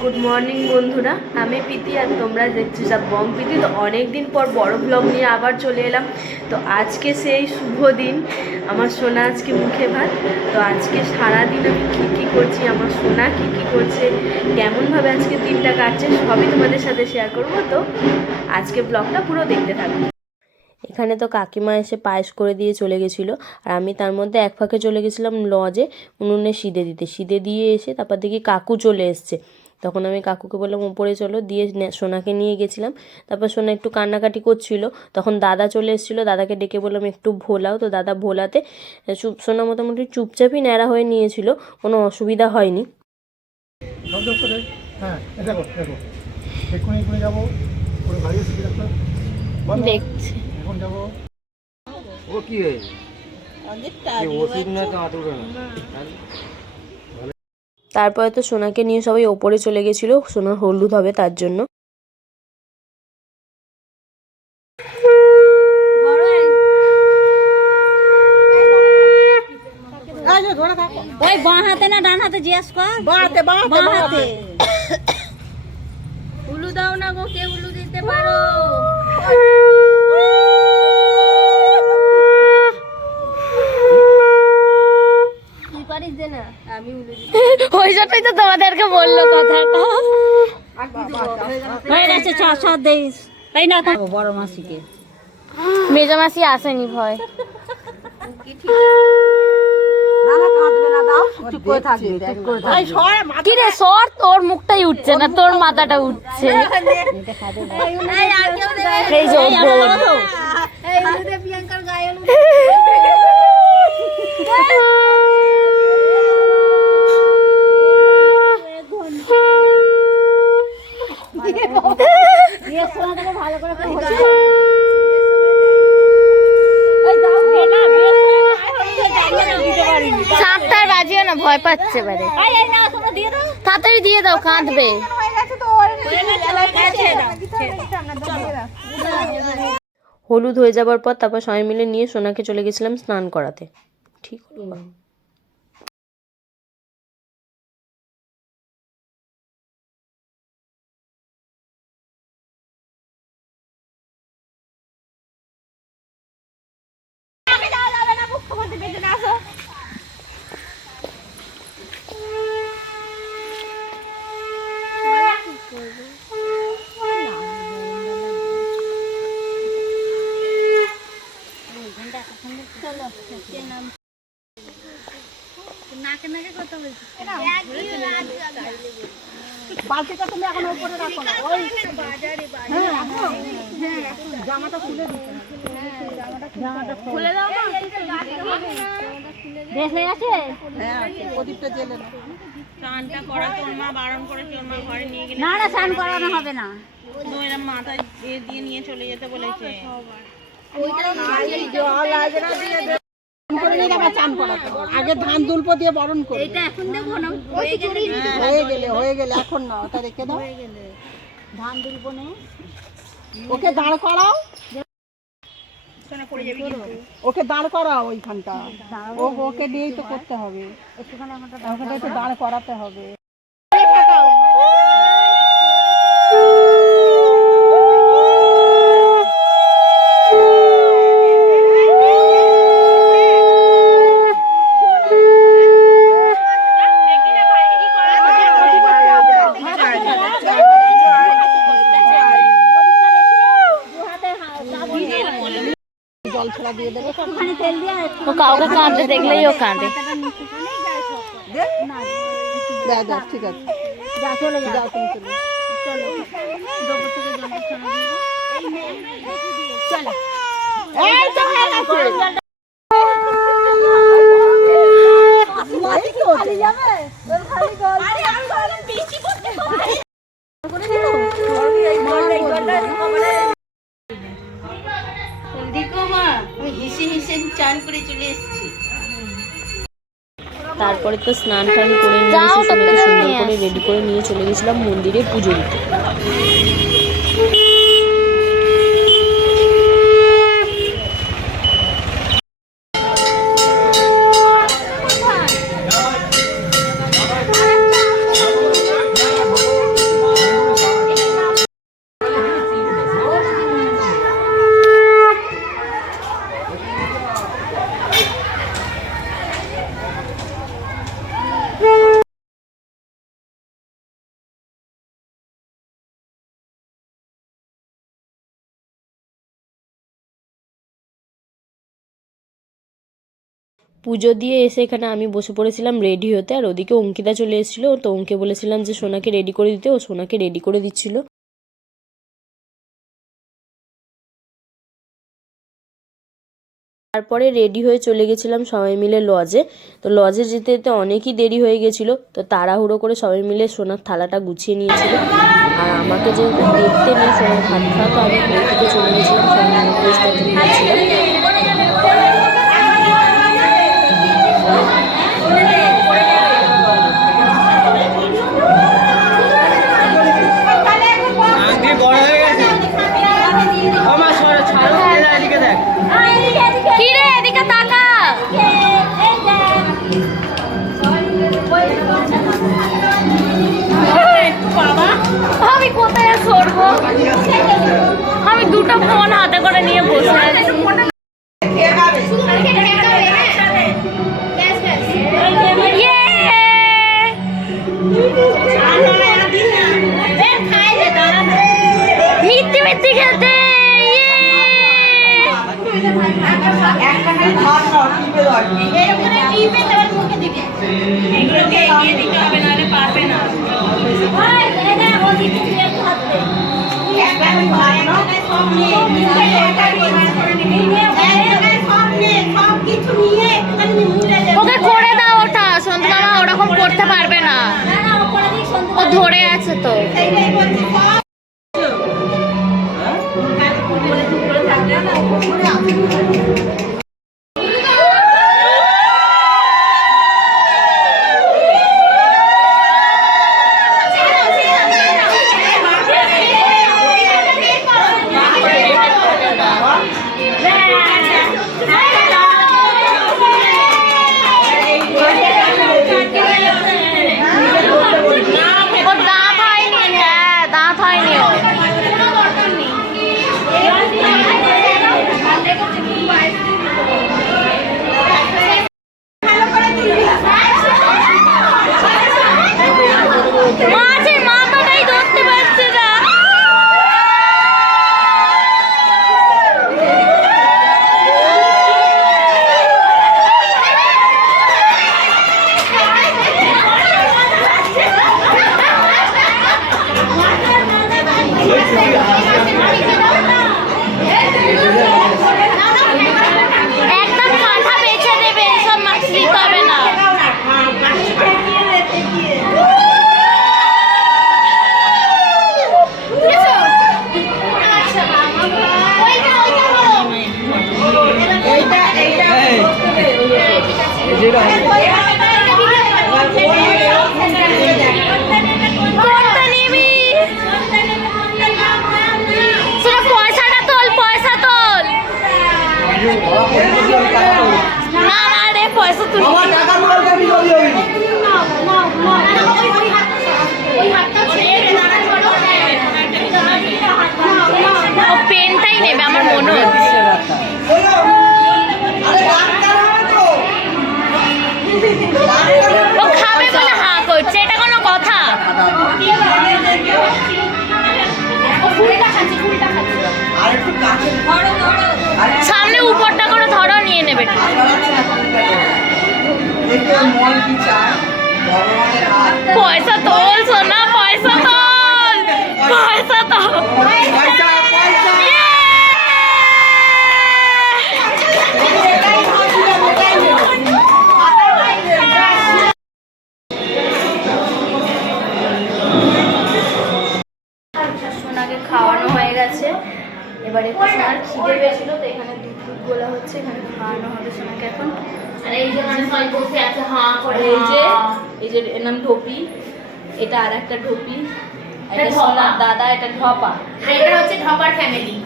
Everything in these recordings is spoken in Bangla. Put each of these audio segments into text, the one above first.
गुड मर्निंग बंधुरा हमें प्रीति और तुम्हारा देखছো सब बम प्रीति। तो अनेक दिन पर बड़ ब्लग नहीं आबार चले एलाम। तो आज के से शुभ दिन আমার সোনা আজকে মুখে ভাত। তো আজকে সারা দিন আমি কী কী করছি, আমার সোনা কী কী করছে, কেমনভাবে আজকে দিনটা কাটছে সবই তোমাদের সাথে শেয়ার করব। তো আজকে ব্লগটা পুরো দেখতে থাকবে। এখানে তো কাকিমা এসে পায়েস করে দিয়ে চলে গেছিলো, আর আমি তার মধ্যে এক ফাঁকে চলে গেছিলাম লজে উনুনে সিদে দিয়ে এসে তারপর দেখি কাকু চলে এসছে। তখন আমি কাকুকে বললাম উপরে চলো, দিয়ে সোনাকে নিয়ে গেছিলাম। তারপর সোনা একটু কান্নাকাটি করছিল, তখন দাদা চলে এসেছিলো, দাদাকে ডেকে বললাম একটু ভোলাও। তো দাদা ভোলাতে সোনা মোটামুটি চুপচাপই ন্যাড়া হয়ে নিয়েছিল, কোনো অসুবিধা হয়নি। দেখছি তারপরে তো সোনাকে নিয়ে সবাই ওপরে চলে গেছিলো, সোনার হলুদ হবে তার জন্য। ওই বাঁ হাতে না ডান হাতে জিজ্ঞেস কর। বাঁ হাতে উলু দাও না গো, কে উলু দিতে পারো? তুই পারিস দে না, আমি উলু দিতে। ওই জন্যই তো তোমাদেরকে বললো কথাটা। হয়ে গেছে, ছ দেইস তাই না? বড় মাসিকে মেজা মাসি আসেনি ভয়। কিরে সর, তোর মুখটাই উঠছে না, তোর মাথাটা উঠছে। এই যে ভালো করে সাতটার বাজিও না, ভয় পাচ্ছে এবারে। তাড়াতাড়ি দিয়ে দাও, কাঁদবে। হলুদ হয়ে যাবার পর তারপর সবাই মিলে নিয়ে সোনাকে চলে গেছিলাম স্নান করাতে। ঠিক হলো। বালতিটা তুমি এখন উপরে রাখো না, ওই জামাটা খুলে দিতে, জামাটা খুলে দাও না। বেশ হয়ে আছে। হ্যাঁ, প্রদীপটা জ্বেলে না। স্নানটা করা তোর মা বারণ করেছে, ওর মা ঘরে নিয়ে গেলে না, না স্নান করানো হবে না। তো এরকম মাথায় দিয়ে নিয়ে চলে যেতে বলেছে। ওইটা জল লাগে না দিয়ে আগে ধান দুল্প দিয়ে বরণ করে। এটা এখন দেবো না, হয়ে গেলে এখন না, ওটা রেখে দাও। ধান দুল্প নেই, ওকে দাঁড় করাও, ওকে দাঁড় করাও ওইখানটা। ওকে দিয়েই তো করতে হবে, ওকে একটু দাঁড় করাতে হবে। কাউকে কাঁদতে দেখলেই ও কাঁদে। ঠিক আছে, চলে যাও, তুমি চলো। তারপরে তো স্নান টান করে নিয়ে এসে সুন্দর করে রেডি করে নিয়ে চলে গেছিলাম মন্দিরে পুজো দিতে। পুজো দিয়ে এসে এখানে আমি বসে পড়েছিলাম রেডি হতে, আর ওদিকে অঙ্কিতা চলে এসেছিলো। তো ওকে বলেছিলাম যে সোনাকে রেডি করে দিতে, ও সোনাকে রেডি করে দিচ্ছিল। তারপরে রেডি হয়ে চলে গেছিলাম সবাই মিলে লজে। তো লজে যেতে যেতে অনেকই দেরি হয়ে গেছিলো, তো তাড়াহুড়ো করে সবাই মিলে সোনার থালাটা গুছিয়ে নিয়েছিল। আর আমাকে যেহেতু দেখতে নেই সোনার ভাত খাওয়া, তো আমি ওই থেকে চলে গেছিলাম সবাই মিলে টেস্টটা নিয়েছিলাম। আমি কোথায় সরবো, আমি দুটো ফোন হাতে করে নিয়ে বসে আছি। মিথ্যে মিথ্যে খেলতে পারবে না। ওকে করে দাও ওটা, সন্তু মামা ওরকম করতে পারবে না, ও ধরে আছে তো। পেনটাই নেবে আমার মনে হচ্ছে। ও খাবে বলে হা করছে, এটা কোনো কথা? সামনে উপরটা করে ধরো, নিয়ে নেবে। পয়সা তোল সোনা, পয়সা তোল, পয়সা তোল। সোনাকে খাওয়ানো হয়ে গেছে, এবারে সোনার খিদে পেয়েছিল, তো এখানে দুধ দুধ গোলা হচ্ছে, এখানে খাওয়ানো হবে সোনাকে এখন। আর এই যে সবাই বসে আছে হাঁ করে, এই যে এর নাম ঢোপি, এটা আর একটা ঢোপি, এটা সোনার দাদা, এটা ঢপা, আর এটা হচ্ছে ঢপার ফ্যামিলি,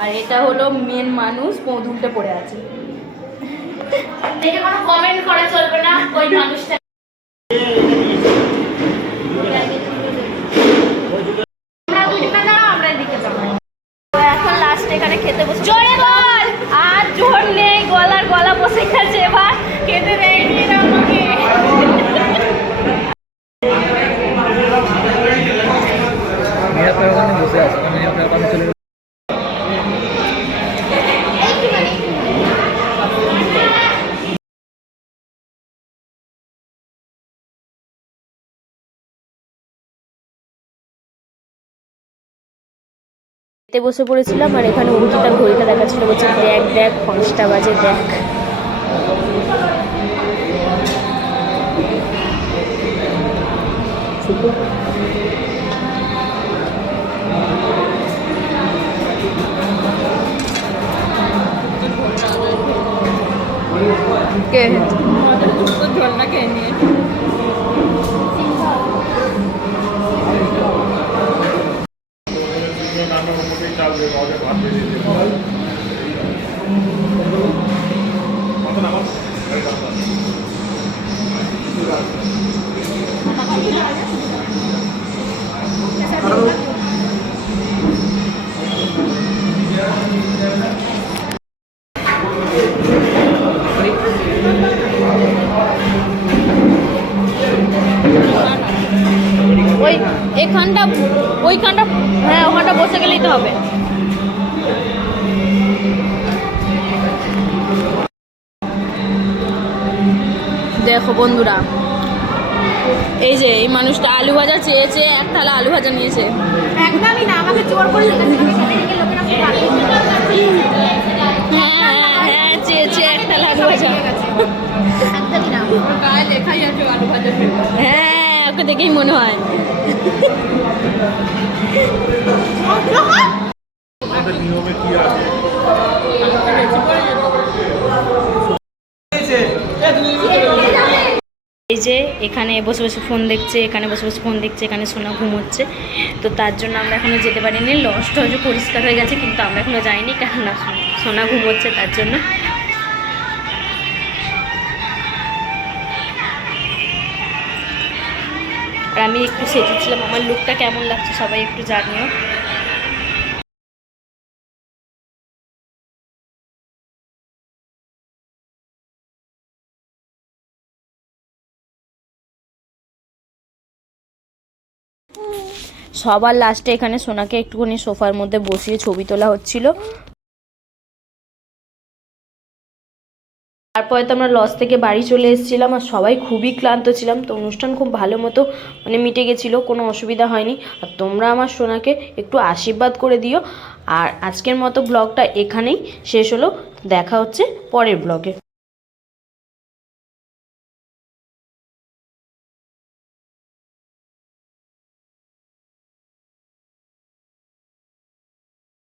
আর এটা হলো মেন মানুষ, পৌঁধুলতে পড়ে আছে। দেখে কোনো কমেন্ট করা চলবে না ওই মানুষটা। এখন লাস্ট এখানে খেতে বসে, জোরে বল, আর জোর নেই, গলার গলা বসে গেছে, এবার খেতে দেয়নি আমাকে। বসে আছে তে বসে পড়েছিলাম আর এখানে অঙ্কিতা ঘড়িটা দেখাচ্ছিল, বলছে দেখ দেখ 5টা বাজে দেখ। কে ঝোলটা খেয়ে নিয়ে ওই এখানটা ওইখানটা, হ্যাঁ ওখানটা বসে গেলেই তো হবে। দেখো বন্ধুরা, এই যে এই মানুষটা আলু ভাজা চেয়েছে, এক থালা আলু ভাজা নিয়েছে। একদমই না, আমাকে জোর করে লোকেরা হ্যাঁ হ্যাঁ হ্যাঁ চেয়েছে এক থালা আলু ভাজা। একদমই না, গায়ে লেখাই আছে আলু ভাজা। হ্যাঁ ওকে দেখেই মনে হয়। নিয়মে কি আছে? এই যে এখানে বসে বসে ফোন দেখছে, এখানে বসে বসে ফোন দেখছে, এখানে সোনা ঘুমোচ্ছে। তো তার জন্য আমরা এখনো যেতে পারিনি। লস টসও পরিষ্কার হয়ে গেছে কিন্তু আমরা এখনো যাইনি, কেননা সোনা ঘুমোচ্ছে তার জন্য। আর আমি একটু সেজেছিলাম, আমার লুকটা কেমন লাগছে সবাই একটু জানিও। সবার লাস্টে এখানে সোনাকে একটুখানি সোফার মধ্যে বসিয়ে ছবি তোলা হচ্ছিল। তারপরে তো আমরা লজ থেকে বাড়ি চলে এসেছিলাম আর সবাই খুবই ক্লান্ত ছিলাম। তো অনুষ্ঠান খুব ভালো মতো মিটে গেছিলো, কোনো অসুবিধা হয়নি। আর তোমরা আমার সোনাকে একটু আশীর্বাদ করে দিও। আর আজকের মতো ব্লগটা এখানেই শেষ হলো, দেখা হচ্ছে পরের ব্লগে।